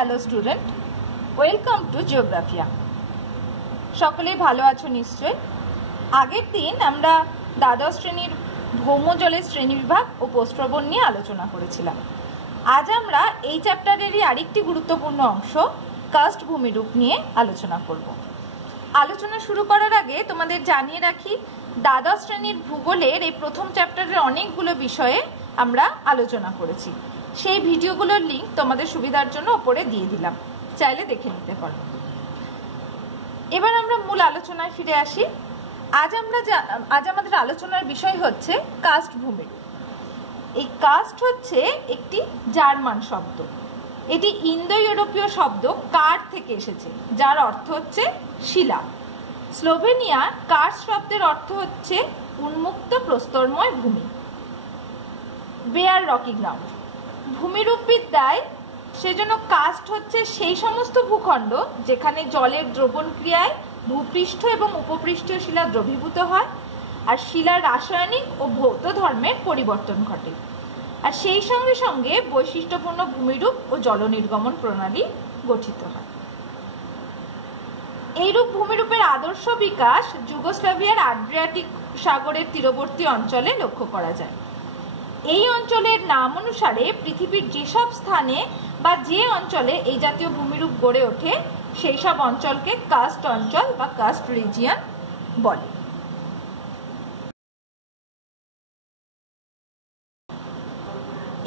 Hello student, welcome to Geographia. সকলেই ভালো আছো নিশ্চয়। আগের দিন আমরা দ্বাদশ শ্রেণীর ভৌমজলের শ্রেণীবিভাগ ও প্রস্রবণ নিয়ে আলোচনা করেছিলাম। আজ আমরা এই চ্যাপ্টারেরই আরেকটি গুরুত্বপূর্ণ অংশ কার্স্ট ভূমিরূপ নিয়ে আলোচনা করব। আলোচনা শুরু করার আগে তোমাদের জানিয়ে রাখি, দ্বাদশ শ্রেণীর ভূগোলের এই প্রথম চ্যাপ্টারের অনেকগুলো বিষয়ে আমরা আলোচনা করেছি। সেই ভিডিওগুলোর লিঙ্ক তোমাদের সুবিধার জন্য ওপরে দিয়ে দিলাম, চাইলে দেখে নিতে পারো। এবার আমরা মূল আলোচনায় ফিরে আসি। আজ আমাদের আলোচনার বিষয় হচ্ছে কার্স্ট ভূমিরূপ। এই কার্স্ট হচ্ছে একটি জার্মান শব্দ। এটি ইন্দো ইউরোপীয় শব্দ কার থেকে এসেছে, যার অর্থ হচ্ছে শিলা। স্লোভেনিয়া কার্স্ট শব্দের অর্থ হচ্ছে উন্মুক্ত প্রস্তরময় ভূমি, বেয়ার রকি গ্রাউন্ড। ভূমিরূপ বিদ্যায় সেজন্য কার্স্ট হচ্ছে সেই সমস্ত ভূখণ্ড যেখানে জলের দ্রবণ ক্রিয়ায় ভূপৃষ্ঠ এবং উপপৃষ্ঠীয় শিলা দ্রবীভূত হয় আর শিলার রাসায়নিক ও ভৌত ধর্মের পরিবর্তন ঘটে, আর সেই সঙ্গে সঙ্গে বৈশিষ্ট্যপূর্ণ ভূমিরূপ ও জলনির্গমন প্রণালী গঠিত হয়। এইরূপ ভূমিরূপের আদর্শ বিকাশ যুগোস্লাভিয়ার আড্রিয়াটিক সাগরের তীরবর্তী অঞ্চলে লক্ষ্য করা যায়। এই অঞ্চলের নাম অনুসারে পৃথিবীর যেসব স্থানে বা যে অঞ্চলে এই জাতীয় ভূমিরূপ গড়ে ওঠে সেই সব অঞ্চলকে কার্স্ট অঞ্চল বা কার্স্ট রিজিয়ন বলে।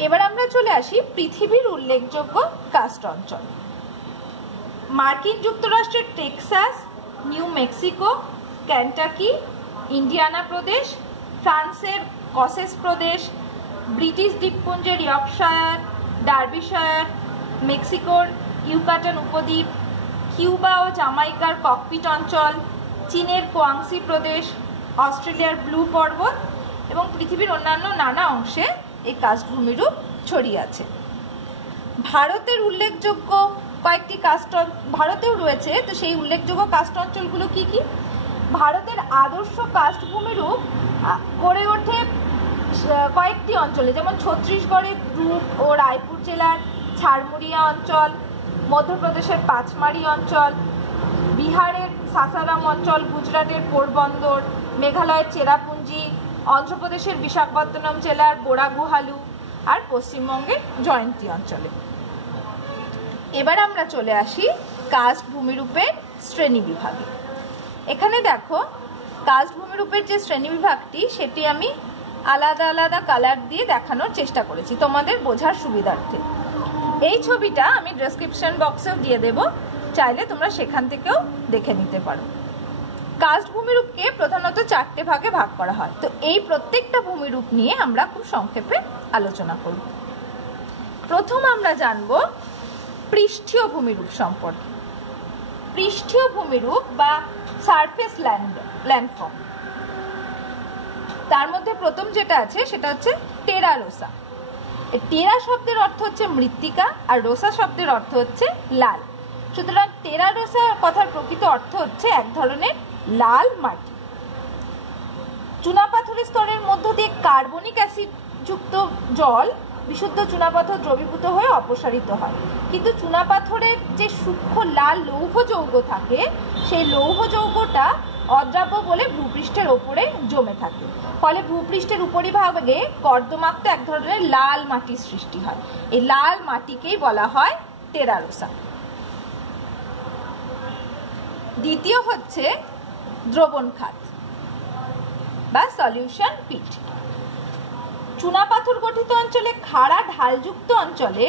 এবার আমরা চলে আসি পৃথিবীর উল্লেখযোগ্য কার্স্ট অঞ্চল। মার্কিন যুক্তরাষ্ট্রের Texas, New Mexico, Kentucky, Indiana প্রদেশ, ফ্রান্সের কসেস প্রদেশ, ব্রিটিশ দ্বীপপুঞ্জের ইয়র্কশায়ার, ডার্বিশায়ার, মেক্সিকোর ইউকাটান উপদ্বীপ, কিউবা ও জামাইকার ককপিট অঞ্চল, চীনের কোয়াংসি প্রদেশ, অস্ট্রেলিয়ার ব্লু পর্বত এবং পৃথিবীর অন্যান্য নানা অংশে এই কার্স্ট ভূমিরূপ ছড়িয়ে আছে। ভারতের উল্লেখযোগ্য কয়েকটি ভারতেও রয়েছে, তো সেই উল্লেখযোগ্য কার্স্ট অঞ্চলগুলো কি কি? ভারতের আদর্শ কার্স্ট ভূমিরূপ গড়ে ওঠে কয়েকটি অঞ্চলে, যেমন ছত্তিশগড়ের দ্রুপ ও রায়পুর জেলার ঝাড়মুড়িয়া অঞ্চল, মধ্যপ্রদেশের পাঁচমারি অঞ্চল, বিহারের সাসারাম অঞ্চল, গুজরাটের পোরবন্দর, মেঘালয়ের চেরাপুঞ্জি, অন্ধ্রপ্রদেশের বিশাখাপত্তনম জেলার বোরাগুহালু আর পশ্চিমবঙ্গের জয়ন্তী অঞ্চলে। এবার আমরা চলে আসি কার্স্ট ভূমিরূপের শ্রেণীবিভাগে। এখানে দেখো, কার্স্ট ভূমিরূপের যে শ্রেণীবিভাগটি সেটি আমি আলাদা আলাদা কালার দিয়ে দেখানোর চেষ্টা করেছি তোমাদের বোঝার সুবিধার্থে। এই ছবিটা আমি ডেসক্রিপশন বক্সেও দিয়ে দেব, চাইলে তোমরা সেখান থেকেও দেখে নিতে পারো। কার্স্ট ভূমিরূপকে প্রধানত চারটে ভাগে ভাগ করা হয়, তো এই প্রত্যেকটা ভূমিরূপ নিয়ে আমরা খুব সংক্ষেপে আলোচনা করব। প্রথম আমরা জানব পৃষ্ঠীয় ভূমিরূপ সম্পর্কে। পৃষ্ঠীয় ভূমিরূপ বা সারফেস ল্যান্ডফর্ম, তার মধ্যে প্রথম যেটা আছে সেটা হচ্ছে টেরা রোসা। টেরা শব্দের অর্থ হচ্ছে মৃত্তিকা আর রোসা শব্দের অর্থ হচ্ছে লাল। সুতরাং টেরা রোসা কথার প্রকৃত অর্থ হচ্ছে এক ধরনের লাল মাটি। চুনাপাথরের স্তরের মধ্য দিয়ে কার্বনিক অ্যাসিড যুক্ত জল বিশুদ্ধ চুনাপাথর দ্রবীভূত হয়ে অপসারিত হয়, কিন্তু চুনাপাথরের যে সূক্ষ্ম লাল লৌহ যৌগ থাকে সেই লৌহ যৌগটা অদ্রাব্য বলে ভূপৃষ্ঠের ওপরে জমে থাকে, ফলে ভূপৃষ্ঠের উপরিভাগে কর্দমাক্ত এক ধরনের লাল মাটির সৃষ্টি হয়। এই লাল মাটিকেই বলা হয় টেরা রোসা। দ্বিতীয় হচ্ছে দ্রবণ খাত বা সলিউশন পিট। চুনাপাথর গঠিত অঞ্চলে খাড়া ঢালযুক্ত অঞ্চলে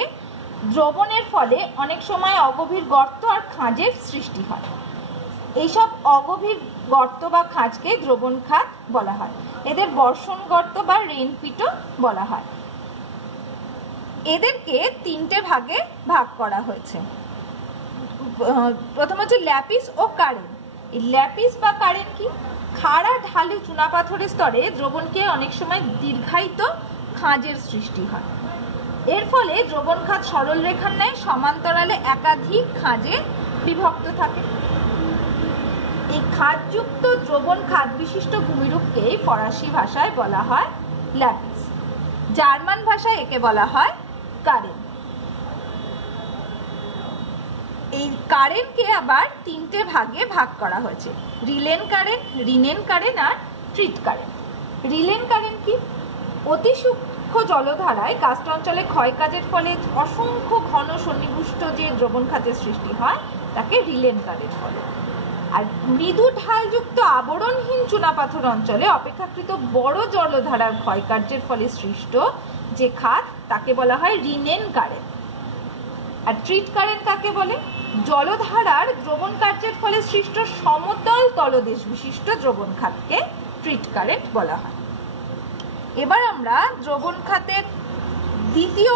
দ্রবণের ফলে অনেক সময় অগভীর গর্ত আর খাঁজের সৃষ্টি হয়। এইসব অগভীর গর্ত বা খাঁজকে দ্রবণ খাত বলা হয়। এদের বর্ষণ গর্ত বা রেনপিটও বলা হয়। এদেরকে তিনটে ভাগে ভাগ করা হয়েছে। প্রথম হচ্ছে ল্যাপিস ও কারেন। এই ল্যাপিস বা কারেন কি? খাড়া ঢালু চুনাপাথরের স্তরে দ্রবণকে অনেক সময় দীর্ঘায়িত খাঁজের সৃষ্টি হয়। এর ফলে দ্রবণ খাত সরল রেখার ন্যায় সমান্তরালে একাধিক খাঁজে বিভক্ত থাকে। এই খাতযুক্ত দ্রবণ খাত বিশিষ্ট ভূমিরূপকে ফরাসি ভাষায় বলা হয় ল্যাপিস, জার্মান ভাষায় একে বলা হয় কারেন। এই কারেন্টকে আবার তিনটে ভাগে ভাগ করা হয়েছে, রিলেন কারেন্ট, রিনেন কারেন্ট আর ট্রিট কারেন্ট। রিলেন কারেন্ট কি? অতি সূক্ষ্ম জলধারায় কাস্ট অঞ্চলে ক্ষয়কাজের ফলে অসংখ্য ঘন সন্নিবিষ্ট যে দ্রবণ খাতের সৃষ্টি হয় তাকে রিলেন কারেন্ট বলে। আর মৃদু ঢালযুক্ত আবরণহীন চুনাপাথর অঞ্চলে অপেক্ষাকৃত বড় জলধারার ক্ষয়কার্যের ফলে সৃষ্ট যে খাত তাকে বলা হয় রিনেন কারেন্ট। আর ট্রিট কারেন্ট কাকে বলে? জলধারার দ্রবণ কার্যের ফলে সৃষ্ট সমতল তলদেশ বিশিষ্ট দ্রবণ খাতকে ট্রিট কারেন্ট বলা হয়। এবার আমরা দ্রবণ খাতের দ্বিতীয়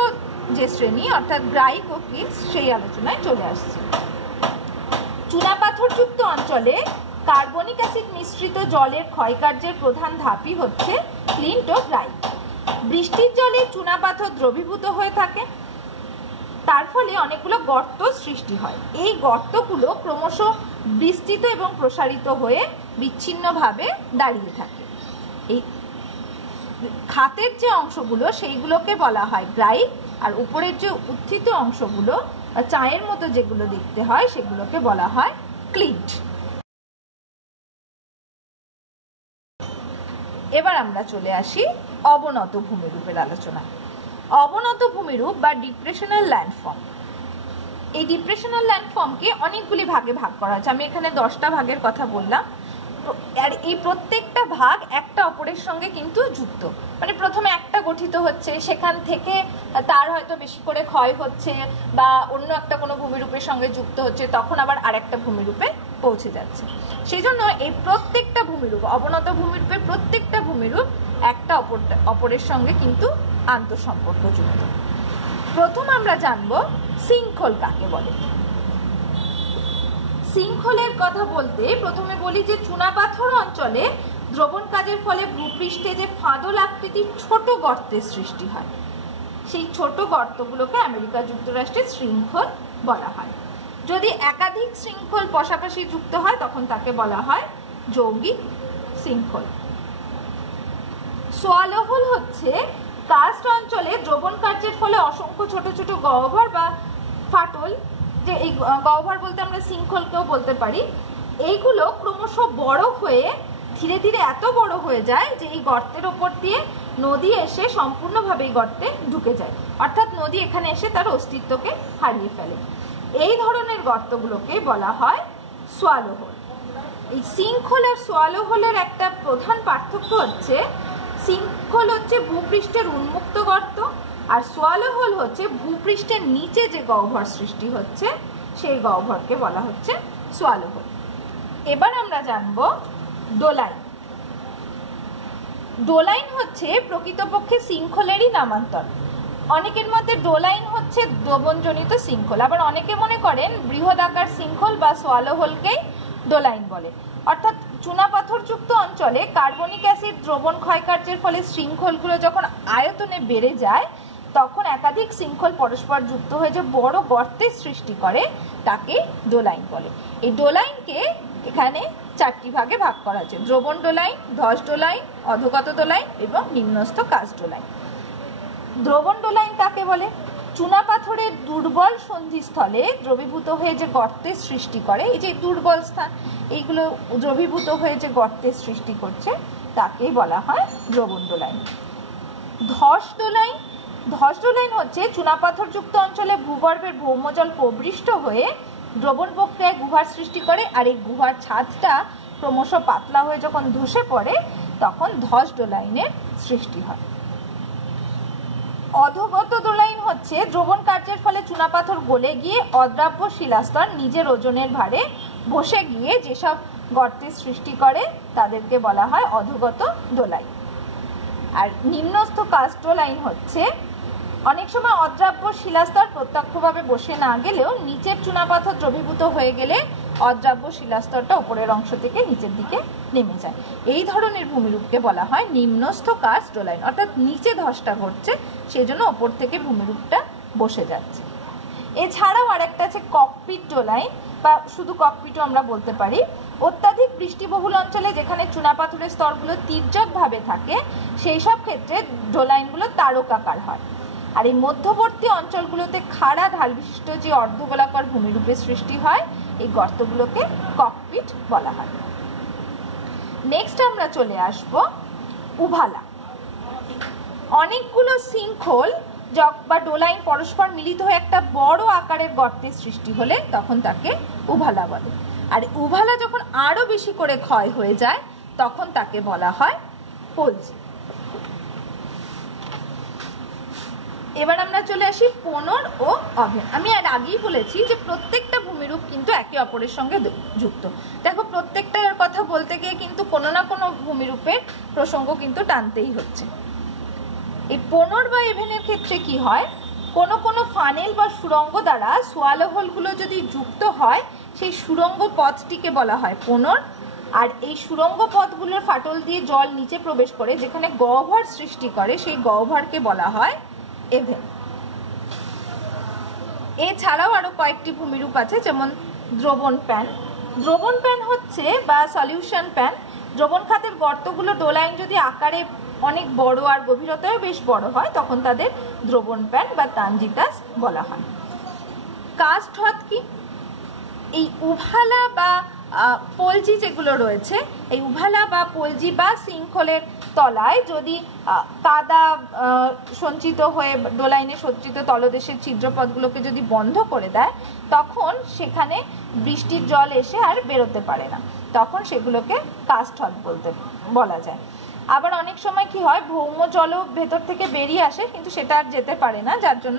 যে শ্রেণী অর্থাৎ গ্রাইক ও ক্লিন্টস সেই আলোচনায় চলে আসছি। চুনাপাথরযুক্ত অঞ্চলে কার্বনিক অ্যাসিড মিশ্রিত জলের ক্ষয়কার্যের প্রধান ধাপই হচ্ছে ক্লিন্ট ও গ্রাইক। বৃষ্টির জলে চুনাপাথর দ্রবীভূত হয়ে থাকে, তার ফলে অনেকগুলো গর্ত সৃষ্টি হয়। এই গর্তগুলো ক্রমশ বিস্তৃত এবং প্রসারিত হয়ে বিচ্ছিন্নভাবে দাঁড়িয়ে থাকে। এই খাতের যে অংশগুলো সেইগুলোকে বলা হয় গ্রাইক, আর উপরের যে উত্থিত অংশগুলো চায়ের মতো যেগুলো দেখতে হয় সেগুলোকে বলা হয় ক্লিন্ট। এবার আমরা চলে আসি অবনত ভূমিরূপের আলোচনায়। অবনত ভূমিরূপ বা ডিপ্রেশনাল ল্যান্ডফর্ম, এই ডিপ্রেশনাল ল্যান্ডফর্মকে অনেকগুলি ভাগে ভাগ করা হয়েছে। আমি এখানে 10টা ভাগের কথা বললাম, আর এই প্রত্যেকটা ভাগ একটা অপরের সঙ্গে কিন্তু যুক্ত। মানে প্রথমে একটা গঠিত হচ্ছে, সেখান থেকে তার হয়তো বেশি করে ক্ষয় হচ্ছে বা অন্য একটা কোনো ভূমিরূপের সঙ্গে যুক্ত হচ্ছে, তখন আবার আরেকটা ভূমিরূপে পৌঁছে যাচ্ছে। সেই জন্য এই প্রত্যেকটা ভূমিরূপ, অবনত ভূমিরূপের প্রত্যেকটা ভূমিরূপ একটা অপরের সঙ্গে কিন্তু আন্তঃসম্পর্ক যুক্ত। প্রথম আমরা জানবো শৃঙ্খল কাকে বলে। শৃঙ্খলের কথা বলতে প্রথমে বলি যে চুনাপাথর অঞ্চলে দ্রবণ কাজের ফলে ভূপৃষ্ঠে যে ফাঁদল আকৃতির ছোট গর্তের সৃষ্টি হয়, সেই ছোট গর্তগুলোকে আমেরিকা যুক্তরাষ্ট্রের শৃঙ্খল বলা হয়। যদি একাধিক শৃঙ্খল পাশাপাশি যুক্ত হয় তখন তাকে বলা হয় যৌগিক শৃঙ্খল। সোয়ালোহল হচ্ছে কার্স্ট অঞ্চলে দ্রবণ কার্যের ফলে অসংখ্য ছোট ছোট গহ্বর বা ফাটল, যে এই গহ্বর বলতে আমরা শৃঙ্খলকেও বলতে পারি, এইগুলো ক্রমশ বড় হয়ে ধীরে ধীরে এত বড় হয়ে যায় যে এই গর্তের ওপর দিয়ে নদী এসে সম্পূর্ণভাবে এই গর্তে ঢুকে যায়, অর্থাৎ নদী এখানে এসে তার অস্তিত্বকে হারিয়ে ফেলে। এই ধরনের গর্তগুলোকে বলা হয় সোয়ালোহল। এই শৃঙ্খল আর সোয়ালোহলের একটা প্রধান পার্থক্য হচ্ছে, শৃঙ্খল হচ্ছে ভূপৃষ্ঠের উন্মুক্ত গর্ত, আর সোয়ালোহল হচ্ছে ভূপৃষ্ঠের নিচে যে গহ্বর সৃষ্টি হচ্ছে সেই গহ্বরকে বলা হচ্ছে সোয়ালোহল। এবার আমরা জানবো ডোলাইন। ডোলাইন হচ্ছে প্রকৃতপক্ষে শৃঙ্খলেরই নামান্তর। অনেকের মতে ডোলাইন হচ্ছে দ্রবণজনিত শৃঙ্খল, আবার অনেকে মনে করেন বৃহদাকার শৃঙ্খল বা সোয়ালোহলকেই ডোলাইন বলে। অর্থাৎ চুনাপাথরযুক্ত অঞ্চলে কার্বনিক অ্যাসিড দ্রবণ ক্ষয়কার্যের ফলে শৃঙ্খলগুলো যখন আয়তনে বেড়ে যায় তখন একাধিক শৃঙ্খল পরস্পর যুক্ত হয়ে যে বড় গর্তের সৃষ্টি করে তাকে ডোলাইন বলে। এই ডোলাইনকে এখানে 4টি ভাগে ভাগ করা হয়েছে: দ্রবণ ডোলাইন, ধস ডোলাইন, অধোগত ডোলাইন এবং নিম্নস্থ কাস্ট ডোলাইন। দ্রবণ ডোলাইন কাকে বলে? চুনাপাথরের দুর্বল সন্ধিস্থলে দ্রবীভূত হয়ে যে গর্তের সৃষ্টি করে, এই যে দুর্বল স্থান, এইগুলো দ্রবীভূত হয়ে যে গর্তের সৃষ্টি করছে তাকেই বলা হয় দ্রবণ ডোলাইন। ধস ডোলাইন, ধস ডোলাইন হচ্ছে চুনাপাথরযুক্ত অঞ্চলে ভূগর্ভের ভৌমজল প্রবৃষ্ট হয়ে দ্রবণ প্রক্রিয়ায় গুহার সৃষ্টি করে, আর এই গুহার ছাদটা ক্রমশ পাতলা হয়ে যখন ধসে পড়ে তখন ধস ডোলাইনের সৃষ্টি হয়। অধোগত ডোলাইন হচ্ছে দ্রবণ কার্যের ফলে চুনাপাথর গলে গিয়ে অদ্রাব্য শিলাস্তর নিজের ওজনের ভারে বসে গিয়ে যেসব গর্তের সৃষ্টি করে তাদেরকে বলা হয় অধোগত ডোলাইন। আর নিম্নস্থ কাস্ট ডোলাইন হচ্ছে অনেক সময় অদ্রাব্য শিলাস্তর প্রত্যক্ষভাবে বসে না গেলেও নিচের চুনাপাথর দ্রবীভূত হয়ে গেলে অদ্রাব্য শিলাস্তরটা উপরের অংশ থেকে নিচের দিকে নেমে যায়। এই ধরনের ভূমিরূপকে বলা হয় নিম্নস্থ কাস্ট ডোলাইন, অর্থাৎ নিচে ধসটা ঘটছে সেই জন্য ওপর থেকে ভূমিরূপটা বসে যাচ্ছে। এছাড়াও আরেকটা আছে ককপিট ডোলাইন, বা শুধু ককপিটও আমরা বলতে পারি। অত্যাধিক বৃষ্টিবহুল অঞ্চলে যেখানে চুনাপাথরের স্তরগুলো তির্যকভাবে থাকে সেই সব ক্ষেত্রে ডোলাইনগুলো তারকাকার হয়। আর এই মধ্যবর্তী অঞ্চলগুলোতে খাড়া ঢাল বিশিষ্ট যে অর্ধগোলাকার ভূমিরূপের সৃষ্টি হয় এই গর্তগুলোকে ককপিট বলা হয়। নেক্সট আমরা চলে আসব উভালা। অনেকগুলো সিঙ্কহোল বা ডোলাইন পরস্পর মিলিত হয়ে একটা বড় আকারের গর্তের সৃষ্টি হলে তখন তাকে উভালা বলে। আর উভালা যখন আরো বেশি করে ক্ষয় হয়ে যায় তখন তাকে বলা হয় পোলজি। এবার আমরা চলে আসি পোনর ও অভেন। আমি আর আগেই বলেছি যে প্রত্যেকটা ভূমিরূপ কিন্তু একে অপরের সঙ্গে যুক্ত। দেখো প্রত্যেকটার কথা বলতে গিয়ে কিন্তু কোনো না কোনো ভূমিরূপের প্রসঙ্গ কিন্তু টানতেই হচ্ছে। এই পোনর বা এভেনের ক্ষেত্রে কি হয়, কোনো ফানেল বা সুড়ঙ্গ দ্বারা সোয়ালো হোলগুলো যদি যুক্ত হয় সেই সুড়ঙ্গ পথটিকে বলা হয় পোনর। আর এই সুড়ঙ্গ পথগুলোর ফাটল দিয়ে জল নিচে প্রবেশ করে যেখানে গহ্বর সৃষ্টি করে সেই গহ্বরকে বলা হয় এভেন। এছাড়াও আরো কয়েকটি ভূমিরূপ আছে, যেমন দ্রবণ প্যান। দ্রবণ প্যান হচ্ছে বা সলিউশন প্যান। দ্রবণ খাতের গর্তগুলো ডোলাইন যদি আকারে অনেক বড় আর গভীরতায়ও বেশ বড় হয় তখন তাদের দ্রবণ প্যান বা তানজিটাস বলা হয়। কাস্ট হ্রদ কি? এই উভালা বা পোলজি যেগুলো রয়েছে, এই উভালা বা পোলজি বা সিঙ্কহোলের তলায় যদি কাদা সঞ্চিত হয়ে ডোলাইনে সজ্জিত তলদেশের ছিদ্রপথগুলোকে যদি বন্ধ করে দেয় তখন সেখানে বৃষ্টির জল এসে আর বেরোতে পারে না, তখন সেগুলোকে কাস্ট হ্রদ বলা যায়। আবার অনেক সময় কি হয়, ভৌম জলও ভেতর থেকে বেরিয়ে আসে কিন্তু সেটা আর যেতে পারে না, যার জন্য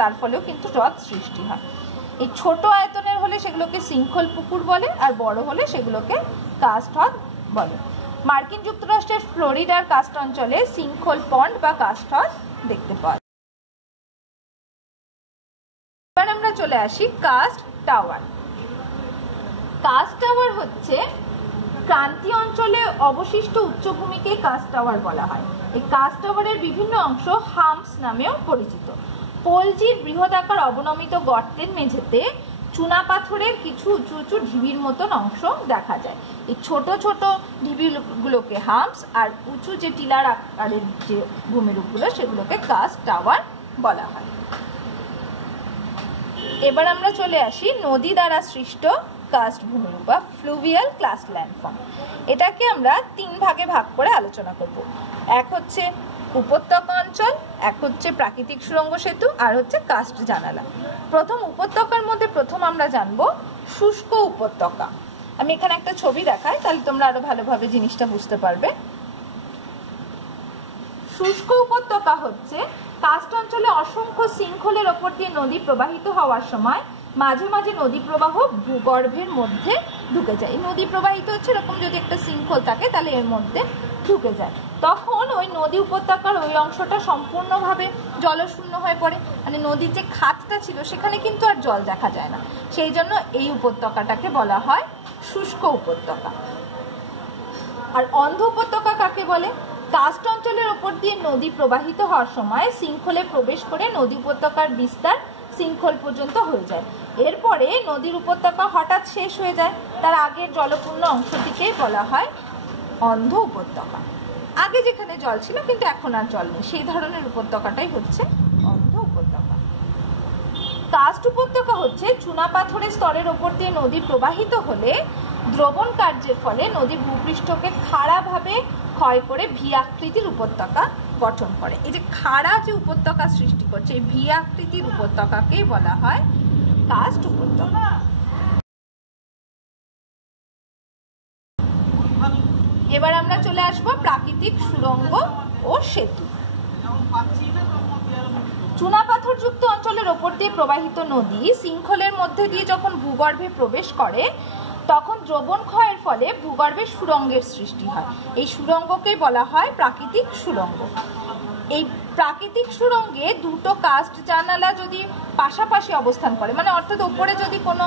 তার ফলেও কিন্তু হ্রদ সৃষ্টি হয়। এই ছোট আয়তনের হলে সেগুলোকে সিঙ্কহোল পুকুর বলে, আর বড় হলে সেগুলোকে কাস্ট হ্রদ বলে। মার্কিন যুক্তরাষ্ট্রের ফ্লোরিডার কাস্ট অঞ্চলে সিঙ্কহোল পন্ড বা কাস্ট হ্রদ দেখতে পাওয়া যায়। এবার আমরা চলে আসি কাস্ট টাওয়ার। কাস্ট টাওয়ার হচ্ছে ক্রান্তীয় অঞ্চলে অবশিষ্ট উচ্চভূমিকে কাস্ট টাওয়ার বলা হয়। এই কাস্ট টাওয়ারের বিভিন্ন অংশ হাম্পস নামেও পরিচিত। পোলজির বৃহদাকার অবনমিত গর্তের মেঝেতে চুনা পাথরের কিছু উঁচু উঁচু ঢিবির মতন অংশ দেখা যায়। এই ছোট ছোট ঢিবিগুলোকে হাম্পস, আর উঁচু যে টিলার আকারের যে ভূমিরূপগুলো সেগুলোকে কাস্ট টাওয়ার বলা হয়। এবার আমরা চলে আসি নদী দ্বারা সৃষ্ট কাস্ট ভূমিরূপ বা ফ্লুভিয়াল ক্লাস্ট ল্যান্ডফর্ম। এটাকে আমরা 3 ভাগে ভাগ করে আলোচনা করব। এক হচ্ছে উপত্যকা অঞ্চল, এক হচ্ছে প্রাকৃতিক সুড়ঙ্গ সেতু, আর হচ্ছে কাস্ট জানালা। প্রথম উপত্যকার মধ্যে প্রথম আমরা জানবো শুষ্ক উপত্যকা। আমি এখানে একটা ছবি দেখাই, তাহলে তোমরা আরো ভালোভাবে জিনিসটা বুঝতে পারবে। শুষ্ক উপত্যকা হচ্ছে কাস্ট অঞ্চলে অসংখ্য সিঙ্কহোলের ওপর দিয়ে নদী প্রবাহিত হওয়ার সময় মাঝে মাঝে নদী প্রবাহ ভূগর্ভের মধ্যে ঢুকে যায়। নদী প্রবাহিত হচ্ছে এরকম যদি একটা সিঙ্কহোল থাকে তাহলে এর মধ্যে ঢুকে যায়, তখন ওই নদী উপত্যকার ওই অংশটা সম্পূর্ণভাবে জলশূন্য হয়ে পড়ে। মানে নদীর যে খাতটা ছিল সেখানে কিন্তু আর জল দেখা যায় না, সেই জন্য এই উপত্যকাটাকে বলা হয় শুষ্ক উপত্যকা। আর অন্ধ উপত্যকা কাকে বলে? কাস্ট অঞ্চলের ওপর দিয়ে নদী প্রবাহিত হওয়ার সময় সিঙ্কহোলে প্রবেশ করে নদী উপত্যকার বিস্তার সিঙ্কহোল পর্যন্ত হয়ে যায়। এরপরে নদীর উপত্যকা হঠাৎ শেষ হয়ে যায়, তার আগের জলপূর্ণ অংশটিকে বলা হয় অন্ধ উপত্যকা। আগে যেখানে জল ছিল কিন্তু এখন আর জল নেই, সেই ধরনের উপত্যকাটাই হচ্ছে অন্ধ উপত্যকা। কাস্ট উপত্যকা হচ্ছে চুনা পাথরের স্তরের ওপর দিয়ে নদী প্রবাহিত হলে দ্রবণ কার্যের ফলে নদী ভূপৃষ্ঠকে খাড়াভাবে ক্ষয় করে ভি আকৃতির উপত্যকা গঠন করে। এই যে খাড়া যে উপত্যকা সৃষ্টি করছে এই ভি আকৃতির উপত্যকাকেই বলা হয় কাস্ট উপত্যকা। এবার আমরা চলে আসব প্রাকৃতিক সুড়ঙ্গ ও সেতু। চুনাপাথরযুক্ত অঞ্চলের ওপর দিয়ে প্রবাহিত নদী সিঙ্কহোলের মধ্যে দিয়ে যখন ভূগর্ভে প্রবেশ করে তখন দ্রবণ ক্ষয়ের ফলে ভূগর্ভে সুড়ঙ্গের সৃষ্টি হয়। এই সুড়ঙ্গকে বলা হয় প্রাকৃতিক সুড়ঙ্গ। এই প্রাকৃতিক সুড়ঙ্গে দুটো কাস্ট জানালা যদি পাশাপাশি অবস্থান করে, মানে অর্থাৎ উপরে যদি কোনো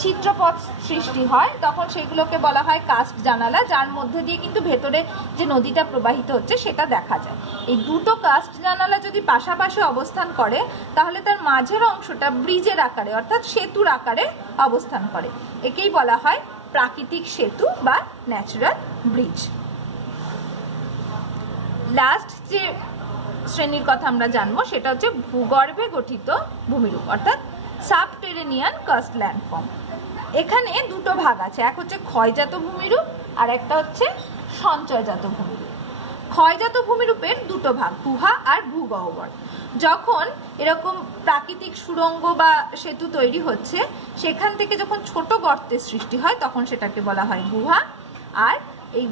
ছিদ্রপথ সৃষ্টি হয় তখন সেগুলোকে বলা হয় কাস্ট জানালা, যার মধ্যে দিয়ে কিন্তু ভেতরে যে নদীটা প্রবাহিত হচ্ছে সেটা দেখা যায়। এই দুটো কাস্ট জানালা যদি পাশাপাশি অবস্থান করে তাহলে তার মাঝের অংশটা ব্রিজের আকারে অর্থাৎ সেতুর আকারে অবস্থান করে। একেই বলা হয় প্রাকৃতিক সেতু বা ন্যাচারাল ব্রিজ। লাস্ট যে শ্রেণীর কথা আমরা জানবো, সেটা হচ্ছে ভূগর্ভে গঠিত ভূমিরূপ অর্থাৎ সাবটেরেনিয়ান কার্স্ট ল্যান্ডফর্ম। এখানে দুটো ভাগ আছে, এক হচ্ছে ক্ষয়জাত ভূমিরূপ আর একটা হচ্ছে সঞ্চয়জাত ভূমিরূপ। ক্ষয়জাত ভূমিরূপের দুটো ভাগ, গুহা আর ভূগহ্বর। যখন এরকম প্রাকৃতিক সুড়ঙ্গ বা সেতু তৈরি হচ্ছে, সেখান থেকে যখন ছোট গর্তের সৃষ্টি হয় তখন সেটাকে বলা হয় গুহা। আর এই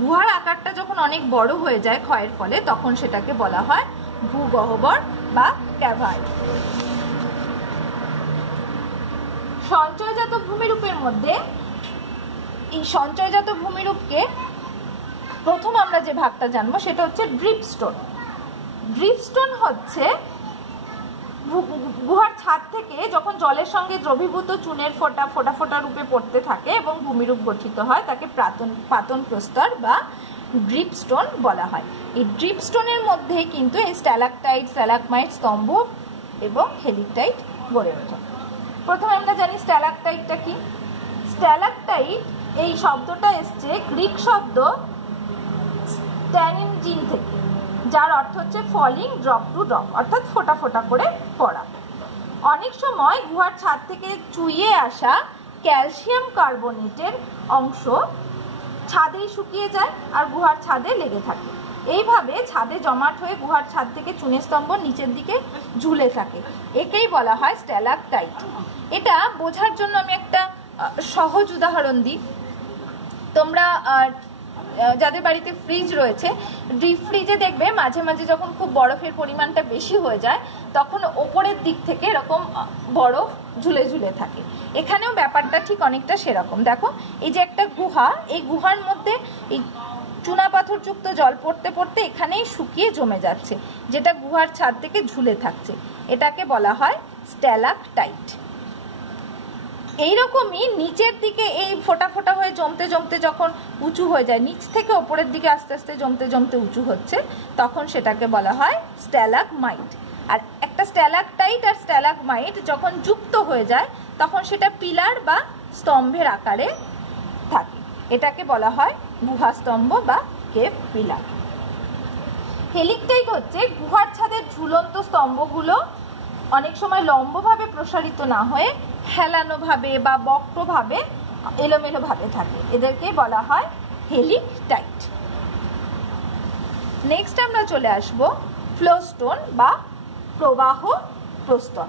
গুহার আকারটা যখন অনেক বড় হয়ে যায় ক্ষয়ের ফলে, তখন সেটাকে বলা হয় ভূগহ্বর বা ক্যাভার্ন। সঞ্চয়জাত ভূমিরূপের মধ্যে এই সঞ্চয়জাত ভূমিরূপকে প্রথম আমরা যে ভাগটা জানবো সেটা হচ্ছে ড্রিপস্টোন। ড্রিপস্টোন হচ্ছে গুহার ছাদ থেকে যখন জলের সঙ্গে দ্রবীভূত চুনের ফোঁটা ফোঁটা ফোঁটা রূপে পড়তে থাকে এবং ভূমিরূপ গঠিত হয়, তাকে পাতন প্রস্তর বা ড্রিপস্টোন বলা হয়। এই ড্রিপস্টোনের মধ্যে কিন্তু এই স্ট্যালাকটাইট, স্ট্যালাকমাইট, স্তম্ভ এবং হেলিকটাইট গড়ে ওঠে। প্রথমে আমরা জানি স্ট্যালাকটাইটটা কি। স্ট্যালাকটাইট এই শব্দটা এসছে গ্রিক শব্দ স্ট্যানিনজিন থেকে, যার অর্থ হচ্ছে ফলিং ড্রপ টু ড্রপ, অর্থাৎ ফোঁটা ফোঁটা করে পড়া। অনেক সময় গুহার ছাদ থেকে চুইয়ে আসা ক্যালসিয়াম কার্বনেটের অংশ ছাদেই শুকিয়ে যায় আর গুহার ছাদে লেগে থাকে। এইভাবে ছাদে জমাট হয়ে গুহার ছাদ থেকে চুনের স্তম্ভ নিচের দিকে ঝুলে থাকে, একেই বলা হয় স্ট্যালাকটাইট। এটা বোঝার জন্য আমি একটা সহজ উদাহরণ দিই। তোমরা যাদের বাড়িতে ফ্রিজ রয়েছে, ডিপ ফ্রিজে দেখবে মাঝে মাঝে যখন খুব বরফের পরিমাণটা বেশি হয়ে যায়, তখন ওপরের দিক থেকে এরকম বরফ ঝুলে ঝুলে থাকে। এখানেও ব্যাপারটা ঠিক অনেকটা সেরকম। দেখো, এই যে একটা গুহা, এই গুহার মধ্যে এই চুনা পাথরযুক্ত জল পড়তে পড়তে এখানেই শুকিয়ে জমে যাচ্ছে, যেটা গুহার ছাদ থেকে ঝুলে থাকছে, এটাকে বলা হয় স্ট্যালাকটাইট। এইরকমই নিচের দিকে এই ফোঁটা ফোঁটা হয়ে জমতে জমতে যখন উঁচু হয়ে যায়, নিচ থেকে ওপরের দিকে আস্তে আস্তে জমতে জমতে উঁচু হচ্ছে, তখন সেটাকে বলা হয় স্ট্যালাকমাইট। আর একটা স্ট্যালাকটাইট আর স্ট্যালাকমাইট যখন যুক্ত হয়ে যায়, তখন সেটা পিলার বা স্তম্ভের আকারে থাকে, এটাকে বলা হয় গুহাস্তম্ভ বা কেভ পিলার। হেলিকটাইট হচ্ছে গুহার ছাদের ঝুলন্ত স্তম্ভগুলো অনেক সময় লম্বভাবে প্রসারিত না হয়ে হেলানোভাবে বা বক্রভাবে এলোমেলোভাবে থাকে, এদেরকে বলা হয় হেলিকটাইট। নেক্সট আমরা চলে আসব ফ্লোস্টোন বা প্রবাহ প্রস্তর।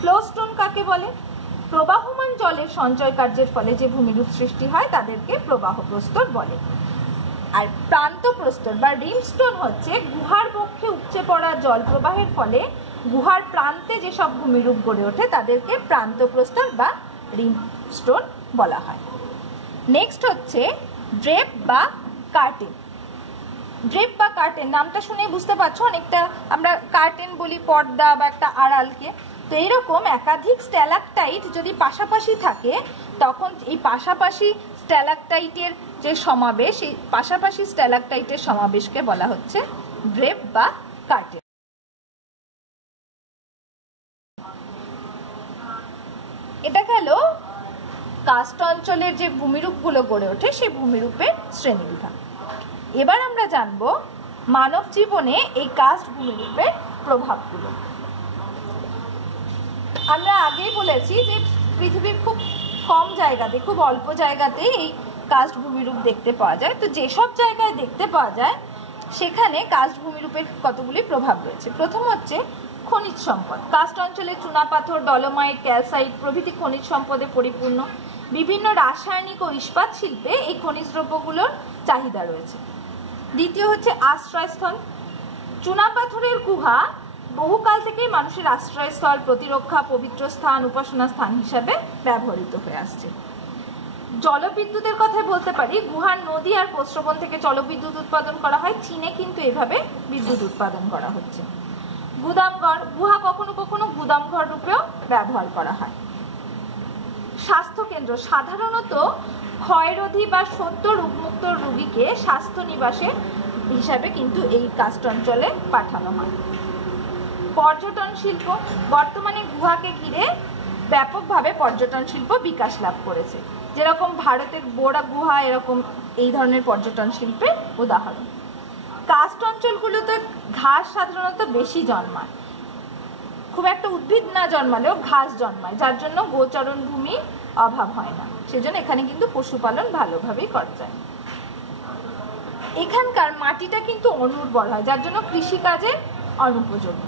ফ্লোস্টোন কাকে বলে? প্রবাহমান জলের সঞ্চয় কার্যের ফলে যে ভূমিরূপ সৃষ্টি হয় তাদেরকে প্রবাহ প্রস্তর বলে। আর প্রান্ত প্রস্তর বা রিমস্টোন হচ্ছে গুহার বক্ষে উপচে পড়া জল প্রবাহের ফলে গুহার প্রান্তে যেসব ভূমিরূপ গড়ে ওঠে তাদেরকে প্রান্ত প্রস্তর বা রিমস্টোন বলা হয়। নেক্সট হচ্ছে ড্রেপ বা কার্টেন। ড্রেপ বা কার্টেন নামটা শুনে বুঝতে পারছো, অনেকটা আমরা কার্টেন বলি পর্দা বা একটা আড়ালকে। তো এইরকম একাধিক স্ট্যালাকটাইট যদি পাশাপাশি থাকে, তখন এই পাশাপাশি স্ট্যালাকটাইটের যে সমাবেশ, এই পাশাপাশি স্ট্যালাকটাইটের সমাবেশকে বলা হচ্ছে ড্রেপ বা কার্টেন। এটা গেল কার্স্ট অঞ্চলের যে ভূমিরূপগুলো গড়ে ওঠে সেই ভূমিরূপের শ্রেণীবিভাগ। এবার আমরা জানব মানব জীবনে এই কার্স্ট ভূমিরূপের প্রভাবগুলো। আমরা আগেই বলেছি যে পৃথিবীর খুব কম জায়গাতে, খুব অল্প জায়গাতে এই কার্স্ট ভূমিরূপ দেখতে পাওয়া যায়। তো যেসব জায়গায় দেখতে পাওয়া যায় সেখানে কার্স্ট ভূমিরূপের কতগুলি প্রভাব রয়েছে। প্রথম হচ্ছে খনিজ সম্পদ। কার্স্ট অঞ্চলে চুনাপাথর, ডলোমাইট, ক্যালসাইট প্রভৃতি খনিজ সম্পদে পরিপূর্ণ। বিভিন্ন রাসায়নিক ও ইস্পাত শিল্পে এই খনিজ দ্রব্যগুলোর চাহিদা রয়েছে। দ্বিতীয় হচ্ছে আশ্রয়স্থল। চুনাপাথরের গুহা বহুকাল থেকেই মানুষের আশ্রয়স্থল, প্রতিরক্ষা, পবিত্র স্থান, উপাসনা স্থান হিসাবে ব্যবহৃত হয়ে আসছে। জলবিদ্যুতের কথাই বলতে পারি, গুহার নদী আর প্রস্রবণ থেকে জলবিদ্যুৎ উৎপাদন করা হয়। চীনে কিন্তু এভাবে বিদ্যুৎ উৎপাদন করা হচ্ছে। গুদামঘর, গুহা কখনো কখনো গুদামঘর রূপেও ব্যবহার করা হয়। স্বাস্থ্যকেন্দ্র, সাধারণত ক্ষয়রোধী বা সদ্য রোগমুক্ত রোগীকে স্বাস্থ্য নিবাসে হিসাবে কিন্তু এই কার্স্ট অঞ্চলে পাঠানো হয়। পর্যটন শিল্প, বর্তমানে গুহাকে ঘিরে ব্যাপকভাবে পর্যটন শিল্প বিকাশ লাভ করেছে। যেরকম ভারতের বোরা গুহা এরকম এই ধরনের পর্যটন শিল্পের উদাহরণ। কার্স্ট অঞ্চলগুলোতে ঘাস সাধারণত বেশি জন্মায়, খুব একটা উদ্ভিদ না জন্মালেও ঘাস জন্মায়, যার জন্য গোচরণ ভূমি অভাব হয় না, সেজন্য এখানে কিন্তু পশুপালন ভালোভাবেই করা যায়। এখানকার মাটিটা কিন্তু অনুর্বর হয়, যার জন্য কৃষিকাজে অনুপযোগী।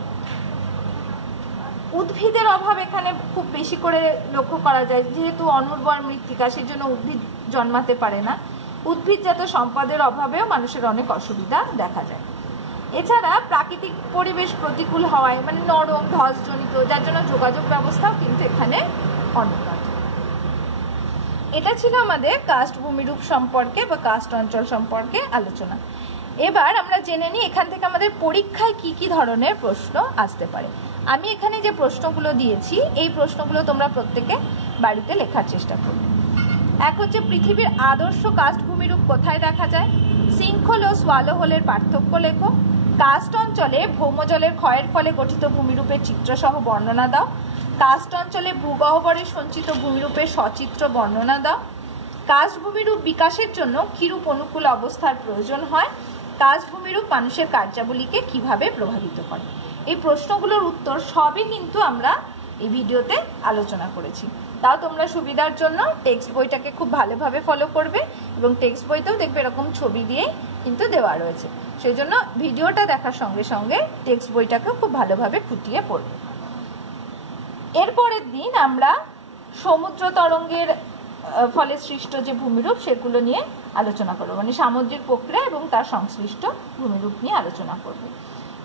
উদ্ভিদের অভাব এখানে খুব বেশি করে লক্ষ্য করা যায়, যেহেতু অনুর্বর মৃত্তিকা, সেজন্য উদ্ভিদ জন্মাতে পারে না। উদ্ভিদজাত সম্পদের অভাবেও মানুষের অনেক অসুবিধা দেখা যায়। এছাড়া প্রাকৃতিক পরিবেশ প্রতিকূল হওয়ায়, মানে নরম ধসজনিত, যার জন্য যোগাযোগ ব্যবস্থাও কিন্তু এখানে অনুন্নত। এটা ছিল আমাদের কাস্ট ভূমিরূপ সম্পর্কে বা কাস্ট অঞ্চল সম্পর্কে আলোচনা। এবার আমরা জেনে নিই এখান থেকে আমাদের পরীক্ষায় কি কি ধরনের প্রশ্ন আসতে পারে। আমি এখানে যে প্রশ্নগুলো দিয়েছি, এই প্রশ্নগুলো তোমরা প্রত্যেকে বাড়িতে লেখার চেষ্টা করবে। এক হচ্ছে পৃথিবীর আদর্শ কাস্ট ভূমিরূপ কোথায় দেখা যায়? শৃঙ্খল ও সোয়ালো হোলের পার্থক্য লেখো। কাস্ট অঞ্চলে ভৌমজলের ক্ষয়ের ফলে গঠিত ভূমিরূপের চিত্রসহ বর্ণনা দাও। কাস্ট অঞ্চলে ভূগহ্বরে সঞ্চিত ভূমিরূপের সচিত্র বর্ণনা দাও। কাস্ট ভূমিরূপ বিকাশের জন্য কিরূপ অনুকূল অবস্থার প্রয়োজন হয়? কাস্ট ভূমিরূপ মানুষের কার্যাবলীকে কিভাবে প্রভাবিত করে? এই প্রশ্নগুলোর উত্তর সবই কিন্তু আমরা এই ভিডিওতে আলোচনা করেছি। তাও তোমরা সুবিধার জন্য টেক্সট বইটাকে খুব ভালোভাবে ফলো করবে, এবং টেক্সট বইতেও দেখবে এরকম ছবি দিয়ে কিন্তু দেওয়া রয়েছে। সেই জন্য ভিডিওটা দেখার সঙ্গে সঙ্গে টেক্সট বইটাকেও খুব ভালোভাবে খুঁটিয়ে পড়বে। এরপরের দিন আমরা সমুদ্র তরঙ্গের ফলে সৃষ্ট যে ভূমিরূপ সেগুলো নিয়ে আলোচনা করবো, মানে সামুদ্রিক প্রক্রিয়া এবং তার সংশ্লিষ্ট ভূমিরূপ নিয়ে আলোচনা করবে।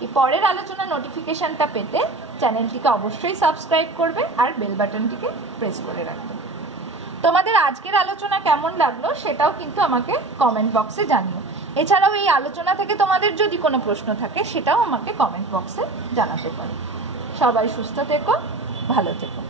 এই পরের আলোচনা নোটিফিকেশনটা পেতে চ্যানেলটিকে অবশ্যই সাবস্ক্রাইব করবে আর বেল বাটনটিকে প্রেস করে রাখবে। তোমাদের আজকের আলোচনা কেমন লাগলো সেটাও কিন্তু আমাকে কমেন্ট বক্সে জানিও। এছাড়াও এই আলোচনা থেকে তোমাদের যদি কোনো প্রশ্ন থাকে সেটাও আমাকে কমেন্ট বক্সে জানাতে পারো। সবাই সুস্থ থেকো, ভালো থেকো।